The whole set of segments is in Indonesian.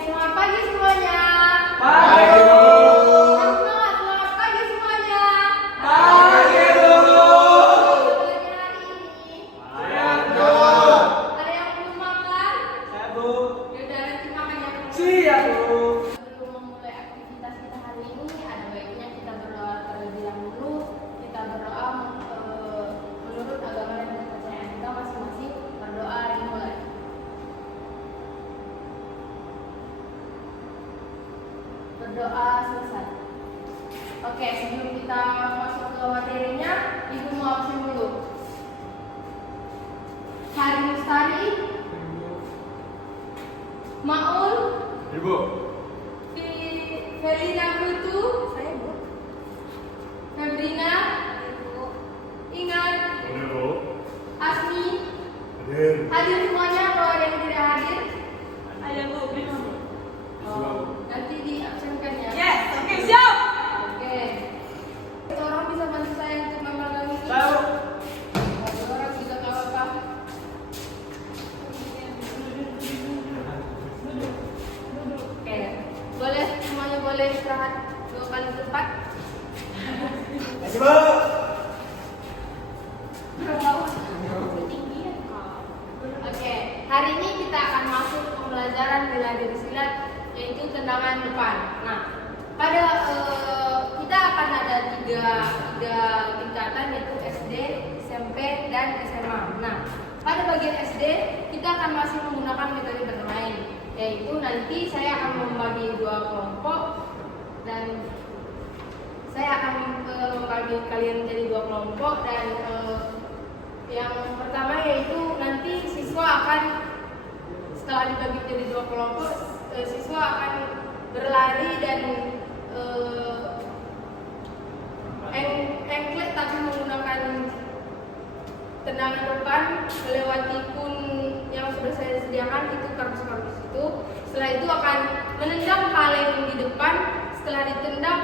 selamat pagi semuanya. Pagi, Bu. Selamat pagi semuanya. Pagi, Bu. Belajar hari ini. Saya, Bu. Ada yang belum makan? Saya, Bu. Yaudah, nanti makan ya. Siap, Bu. Sebelum memulai aktivitas kita hari ini, ada baiknya kita berdoa terlebih dahulu. Kita berdoa menurut agama dan kepercayaan kita masing-masing. Berdoa dimulai. Berdoa selesai. Oke, sebelum kita masuk ke materinya, Ibu mau absen dulu. Hari Mustari, Maul, Ibu. Felina Brutu, saya Bu. Febrina, Ingat, Ibu. Asmi, Hadir. hadir semuanya. Kalau ada yang tidak hadir, Ada Bu. nanti diabsenkan ya. Yes, oke siap. Oke. Orang bisa bantu saya untuk memegang ini. Saya, Bu. Satu orang juga nggak apa-apa. Oke, boleh semuanya boleh istirahat 2 kali tepat. Kasih, Bu. Oke, hari ini kita akan masuk pembelajaran bela diri silat, yaitu tendangan depan. Nah, pada kita akan ada tiga tingkatan, yaitu SD, SMP, dan SMA. Nah, pada bagian SD kita akan masih menggunakan metode bermain, yaitu nanti saya akan membagi 2 kelompok dan saya akan membagi kalian menjadi 2 kelompok dan yang pertama yaitu nanti siswa akan setelah dibagi menjadi 2 kelompok, siswa akan berlari dan engklet tapi menggunakan tendangan depan melewati pun yang sudah saya sediakan, itu kardus-kardus itu. Setelah itu akan menendang kaleng di depan. Setelah ditendang,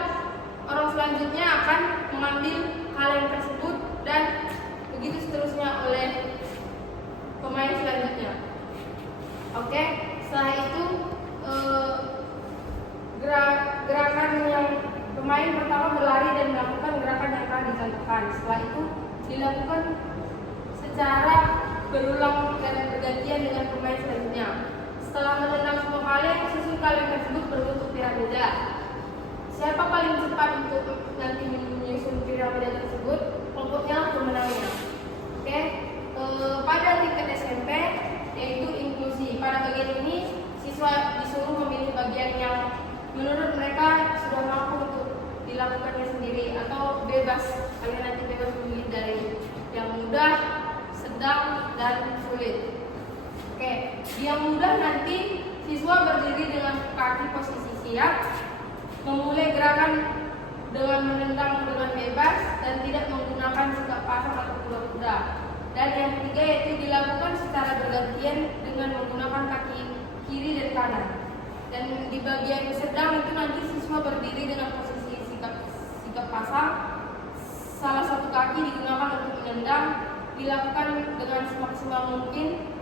orang selanjutnya akan mengambil kaleng tersebut dan begitu seterusnya oleh pemain selanjutnya. Oke, setelah itu gerakan yang pemain pertama berlari dan melakukan gerakan yang telah dicontohkan. Setelah itu dilakukan secara berulang dan bergantian dengan pemain selanjutnya. Setelah menendang semua kaleng, susun kaleng tersebut berbentuk piramida. Siapa paling cepat untuk nanti menyusun piramida tersebut, kelompoknya pemenangnya. Oke, pada tingkat SMP yaitu inklusi. Pada bagian ini siswa disuruh memilih bagian yang menurut mereka sudah mampu untuk dilakukannya sendiri atau bebas. Kalian nanti bebas memilih dari yang mudah, sedang, dan sulit. Oke, yang mudah nanti siswa berdiri dengan kaki posisi siap, memulai gerakan dengan menendang dengan bebas dan tidak menggunakan sikap pasang atau kuda-kuda. Dan yang ketiga yaitu dilakukan secara bergantian dengan menggunakan kaki kiri dan kanan. Dan di bagian sedang itu nanti siswa berdiri dengan posisi sikap pasang, salah satu kaki digunakan untuk menendang, dilakukan dengan semaksimal mungkin.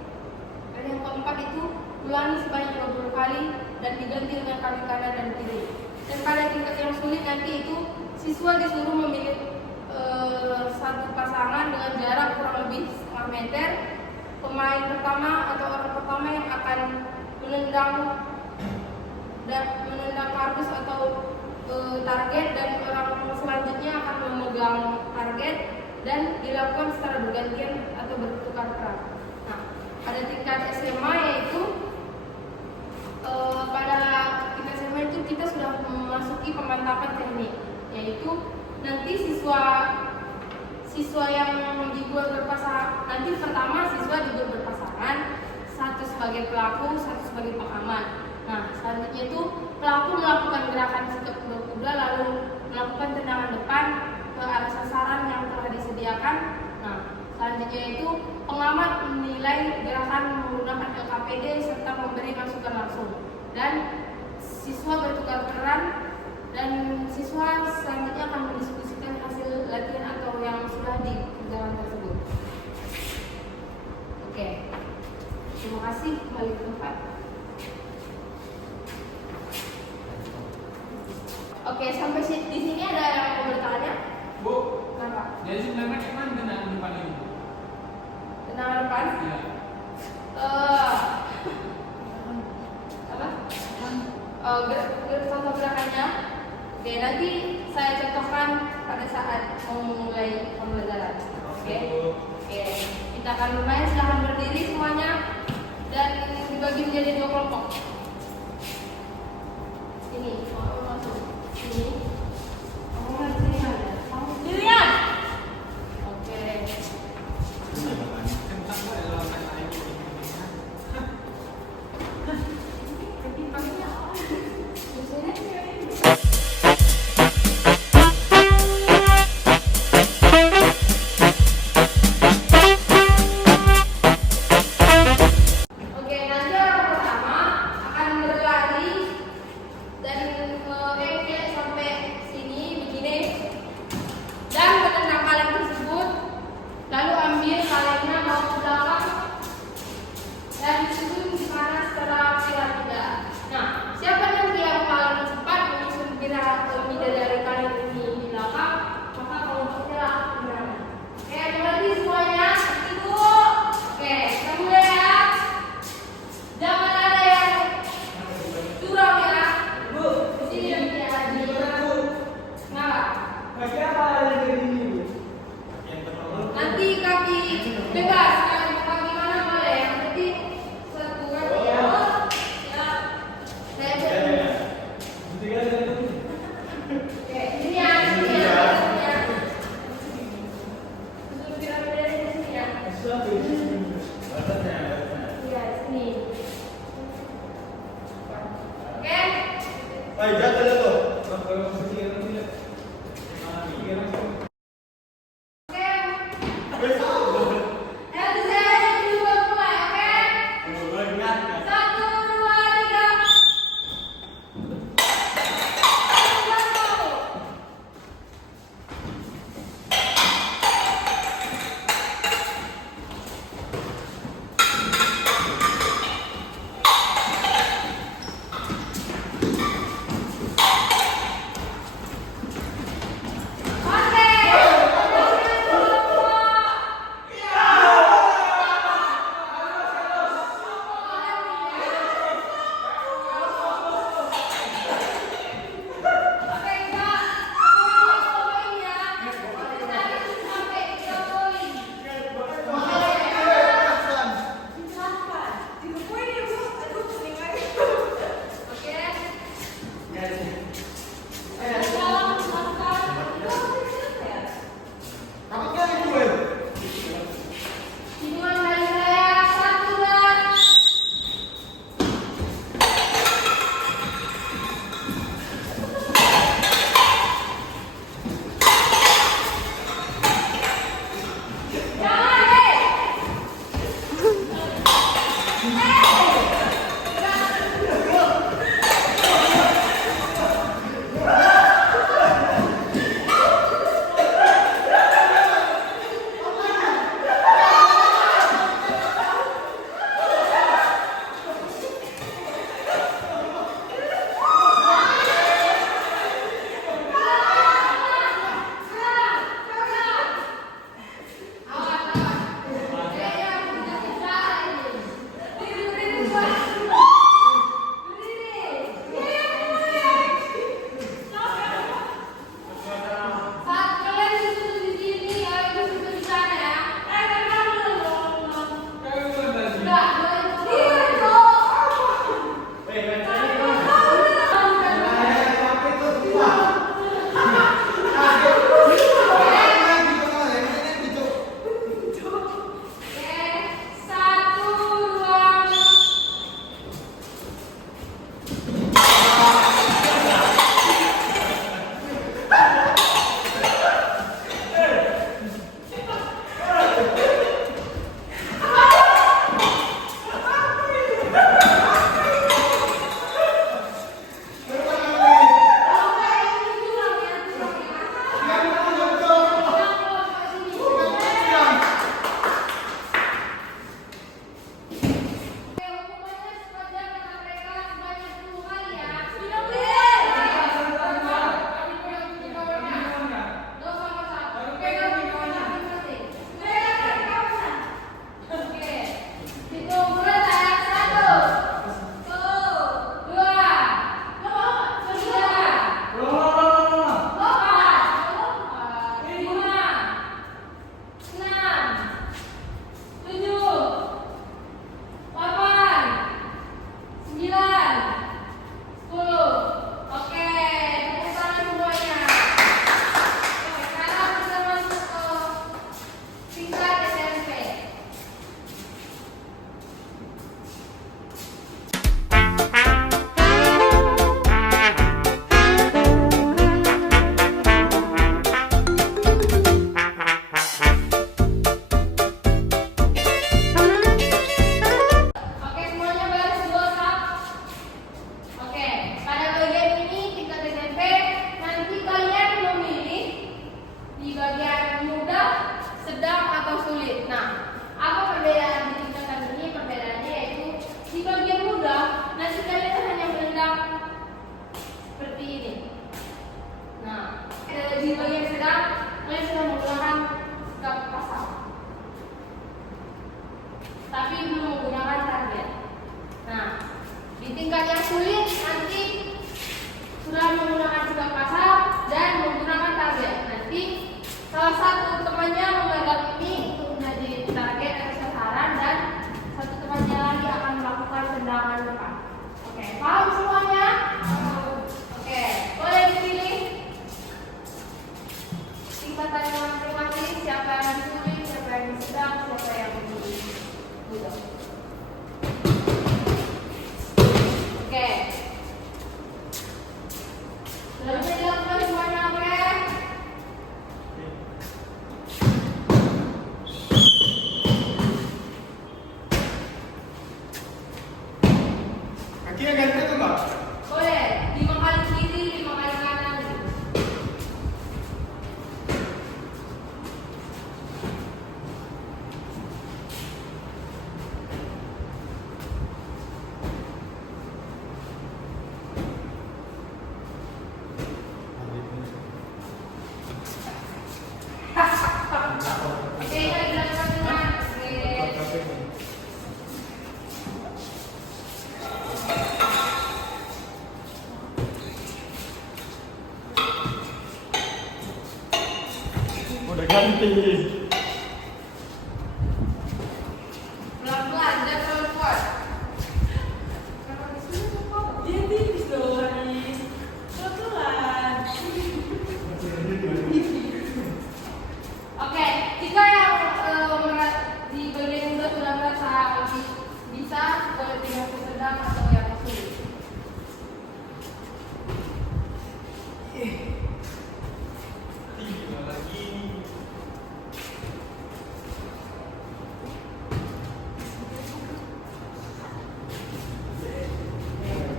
Dan yang keempat itu ulangi sebanyak 20 kali dan diganti dengan kaki kanan dan kiri. Dan pada tingkat yang sulit nanti itu siswa disuruh memilih satu pasangan dengan jarak kurang lebih setengah meter. Pemain pertama atau orang pertama yang akan menendang kardus atau target, dan orang selanjutnya akan memegang target dan dilakukan secara bergantian atau bertukar peran. Nah, pada tingkat SMA yaitu pada tingkat SMA itu kita sudah memasuki pemantapan teknik, yaitu nanti siswa yang dibuat berpasangan. Nanti pertama siswa dibuat berpasangan, satu sebagai pelaku, satu sebagai pengamat. Nah, selanjutnya itu pelaku melakukan gerakan sikap kuda-kuda lalu melakukan tendangan depan ke arah sasaran yang telah disediakan. Nah, selanjutnya itu pengamat menilai gerakan menggunakan LKPD serta memberi masukan langsung. Dan siswa bertukar peran dan siswa selanjutnya akan mendiskusikan hasil latihan atau yang sudah dikerjakan tersebut. Oke, terima kasih. Kembali ke tempat. contoh gerakannya. Oke, nanti saya contohkan pada saat mau memulai pembelajaran. Oke. Oke, kita akan bermain. Silahkan berdiri semuanya dan dibagi menjadi 2 kelompok. Sini, mau masuk. Sini. Kamu kan sini ada. Kamu Lilian. Oke. Oke, nanti orang pertama akan berlari dan mengekek sampai sini begini dan menendang kaleng tersebut, lalu ambil kalengnya bawa ke belakang dan disusun di mana secara piramida. Nah, siapa nanti yang paling cepat menyusun piramida dari kaleng ini di belakang, maka kelompoknya menang. Oke, berarti semuanya itu. Oke, kita mulai ya. Jangan ada yang curang ya. Bu, di sini nanti ada di. Kenapa? Nanti kaki bebas, kaki mana boleh. Yang penting satu kaki ya. Ya. Saya berdua. Oke, ini ya, ini ya. Susun piramida di sini ya. Iya, sini. Oke. Oke. Nanti saya dulu mulai, oke? 1, 2, 3. Ganti. Pelan-pelan, jangan terlalu kuat. Dia tipis loh, Haris. Pelan-pelan. Oke, jika yang di bagian muda sudah merasa lebih bisa, boleh pindah ke sedang atau yang sulit.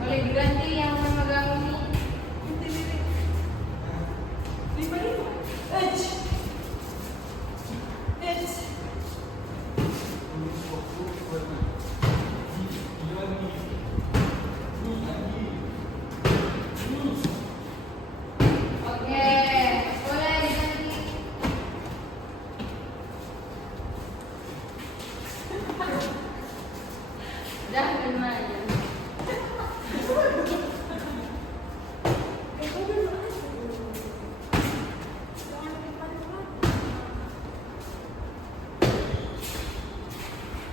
Boleh diganti yang memegang ini. Lima. Ech. Ech. Oke, boleh diganti. Udah lima aja.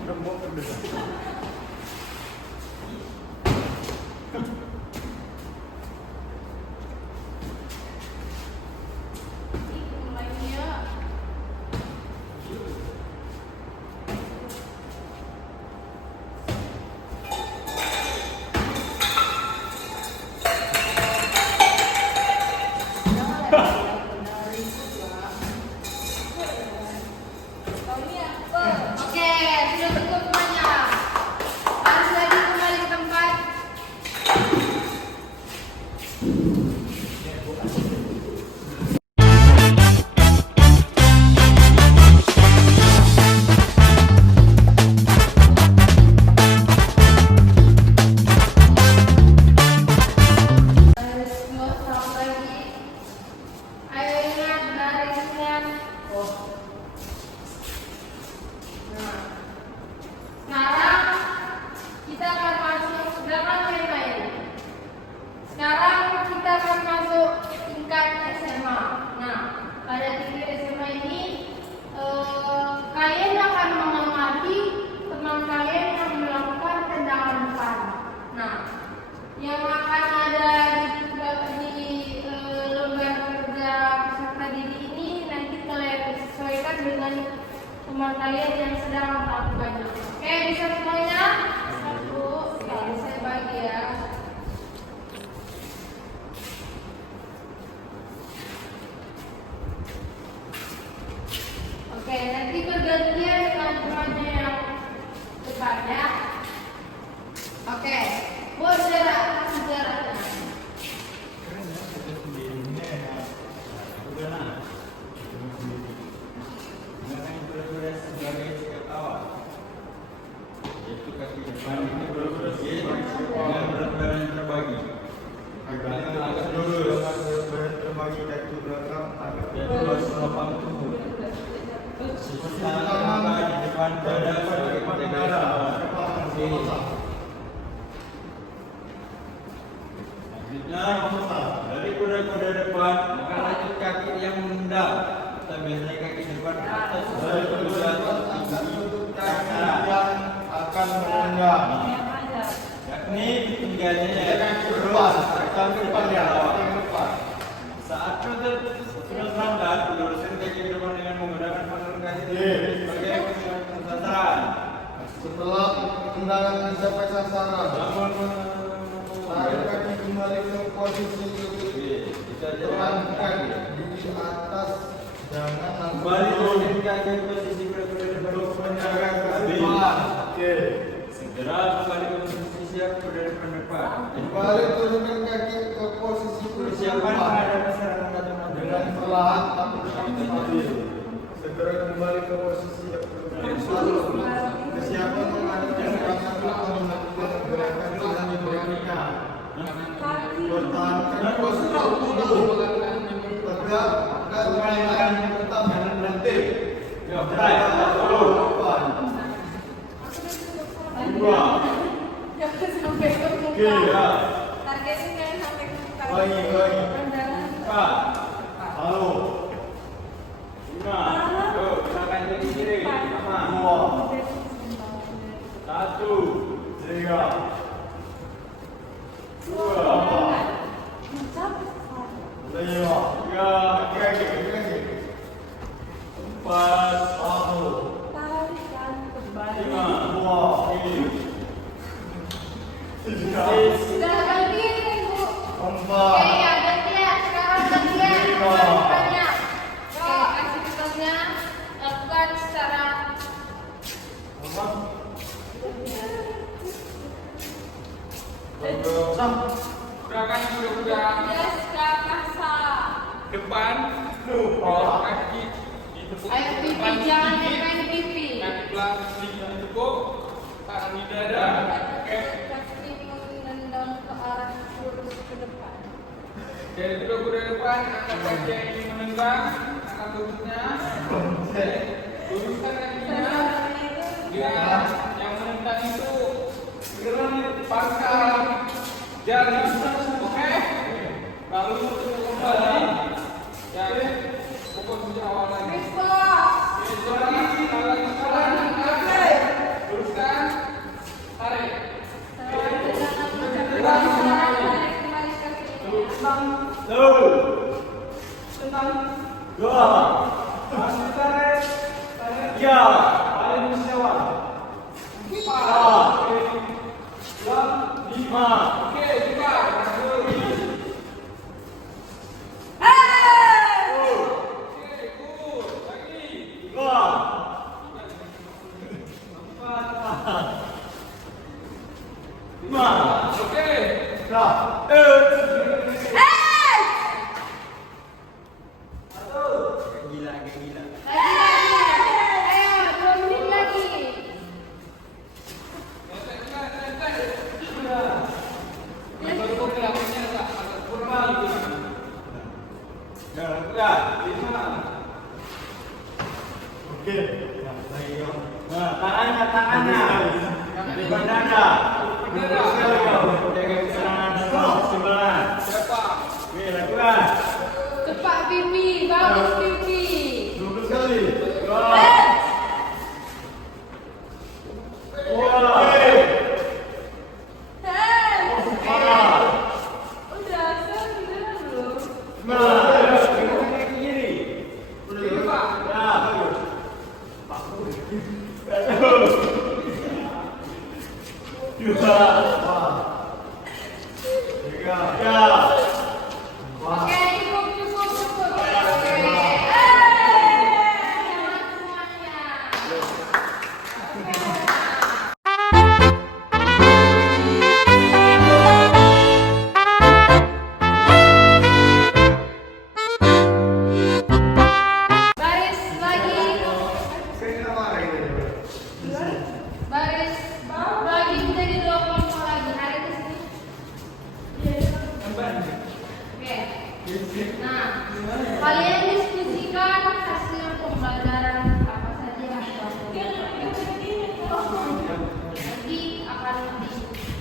Udah mau terdesak. Mulainya. Oke, sudah cukup banyak. Harus lagi kembali ke tempat. Selamat pagi. Ayo ingat barisnya. Nah, sekarang kita akan masuk jangan main-main. Sekarang kita akan masuk tingkat SMA. Nah, pada tingkat SMA ini kalian akan mengamati teman kalian yang melakukan tendangan depan. Nah, yang akan ada di lembar kerja peserta didik ini nanti kalian sesuaikan dengan teman kalian yang sedang melakukannya. Oke, bisa semuanya? Satu, oke, saya bagi ya. Oke, nanti bergantian dengan temannya yang depan ya. Oke, buat sejarahnya. Dari kuda-kuda depan, maka lanjut kaki yang menendang. Kita biasanya kaki depan atas, dari kuda kaki yang akan menendang. Yakni ketinggiannya kaki depan, kaki depan ya, kaki depan. Saat kuda sudah melanggar, luruskan kaki depan dengan menggunakan pangkal kaki sebagai sasaran. Setelah tendangan mencapai sasaran, tarik kaki kembali ke posisi terangkat di atas, jangan Kembali turunkan kaki ke posisi kuda-kuda depan untuk menjaga keseimbangan. Segera kembali ke posisi siap kuda depan. kembali turunkan kaki ke posisi Persiapan menghadapi serangan dengan dengan perlahan tapi stabil. Segera kembali ke posisi yang kesiapan menghadapi serangan atau melakukan gerakan selanjutnya berikutnya. Pertahankan posisi tubuh tegak dan mainkan tetap jangan berhenti. Depan. Dua. Jangan sampai ke muka. Tiga. Targetnya jangan sampai ke muka. Baik. Pandangan. Empat. Halo. Yuk, gerakan kaki kiri. Sama. 1, 3, 2, Sudah gantian kan Bu? Oke ya gantian. Sekarang gantian. Lakukannya. Oke kasih contohnya. Lakukan secara Gerakan kuda-kuda Kasa. depan. Kaki ditepuk Ayo pipi jangan main pipi. kaki belakang ditepuk. Tangan di dada. Oke. Kaki menendang ke arah lurus ke depan. Dari kuda-kuda depan, angkat kaki yang ingin menendang, angkat lututnya. Luruskan kakinya. Ya, yang menendang itu pasang jari. Oke. Lalu kembali. Ya, pukul sejak awal lagi. Luruskan, tarik. Oke, juga. Oke. Ayo 2 menit lagi. Tangannya depan dada. Jaga keserangan sebelah. Oke, lakukan. Cepat pipi, bagus pipi. 12 kali. Oke, cukup. Oke. Baris lagi. Baris lagi menjadi 2 kelompok lagi. Hari ke sini. Oke. Nah, kalian diskusikan hasil pembelajaran apa saja yang telah nanti akan diskusikan.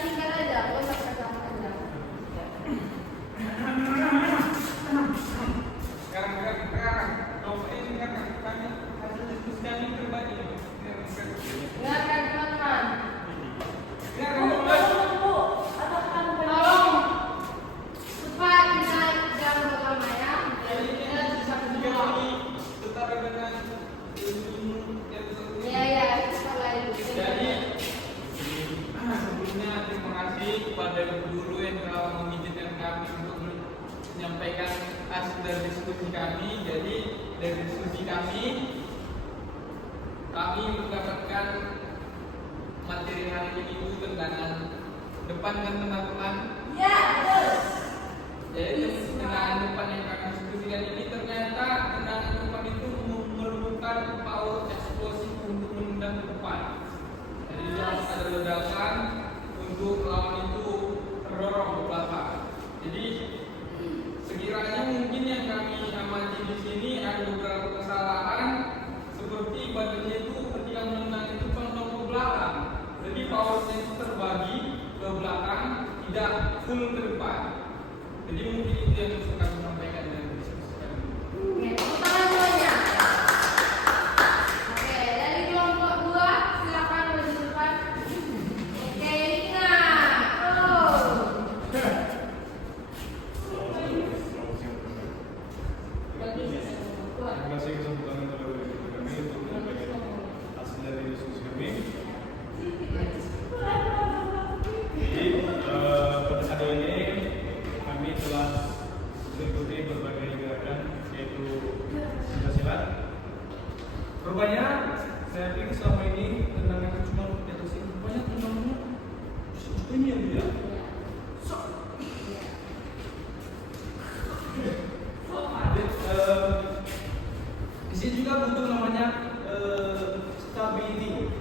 singkat aja, gak usah panjang-panjang. Sekarang, ini kami hasil diskusi kami pribadi. Dengarkan teman-teman. Tolong cepat naik jam pertama ya. Kita bisa kedua. Setara dengan Iya, setelah itu. jadi sebelumnya terima kasih kepada guru yang telah mengizinkan kami untuk menyampaikan hasil dari diskusi kami. Jadi dari diskusi kami mendapatkan materi hari ini itu tendangan depan kan teman-teman. Ya, betul. Jadi tendangan depan yang kami diskusikan ini ternyata tendangan depan itu memerlukan power eksplosif untuk menendang ke depan. Jadi harus ada ledakan untuk lawan itu terdorong ke belakang. Jadi sekiranya mungkin yang kami amati di sini ada beberapa kesalahan seperti badannya itu ketika menendang itu condong ke belakang. Jadi powernya itu terbagi ke belakang, tidak full ke depan. Jadi mungkin itu yang bisa kami sampaikan dari diskusi kami. Oke, tepuk tangan semuanya. Oke, dari kelompok 2 silakan maju depan. Oke, ingat. Terima kasih kesempatan yang telah diberikan kami untuk menyampaikan hasil dari diskusi kami. Jadi pada hari ini kami telah mengikuti berbagai gerakan yaitu pencaksilat. Rupanya saya pikir selama ini tendangan itu cuma di atas ini. Rupanya tendangannya ini yang dia. Di sini juga butuh namanya stability.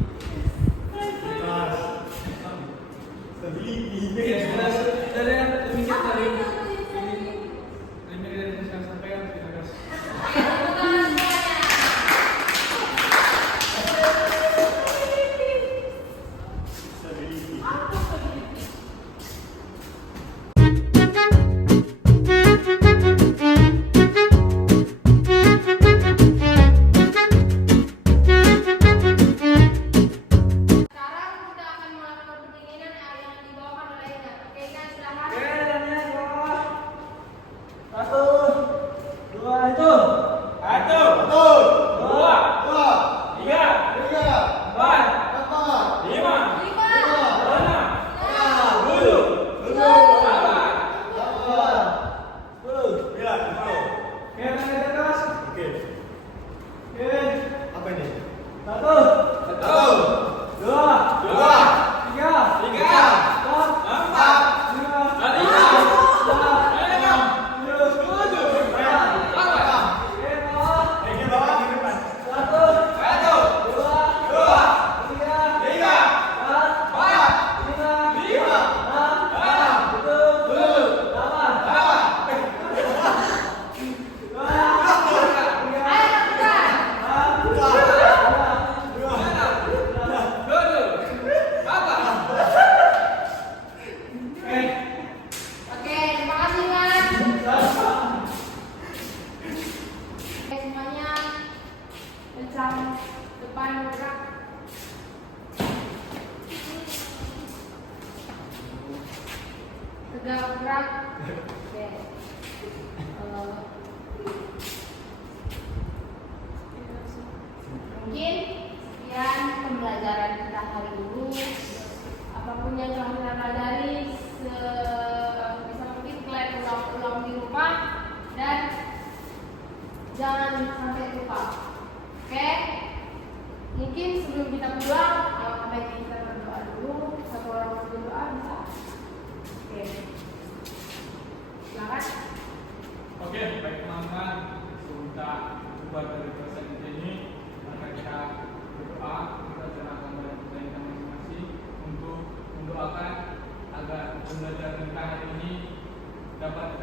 Stability. Ya, dari demikian dari saya sampaikan. Terima kasih. Tepuk tangan semuanya. Sekarang kita akan melakukan pendinginan yang dibawakan oleh Ina. Oke, Ina silahkan. Apa ini? Oke, terima kasih Mas. Oke, semuanya pencang depan gerak. Tegak gerak. Oke. Mungkin sekian pembelajaran kita hari ini. Apapun yang telah kita pelajari, bisa mungkin kalian ulang-ulang di rumah dan jangan sampai lupa. Oke? Mungkin sebelum kita pulang, baiknya kita berdoa dulu. Satu orang berdoa bisa. Oke. Silakan. Oke, baik teman-teman, kita buat dari proses ini, maka kita berdoa, kita serahkan pada kita masing-masing untuk mendoakan agar pembelajaran kita hari ini dapat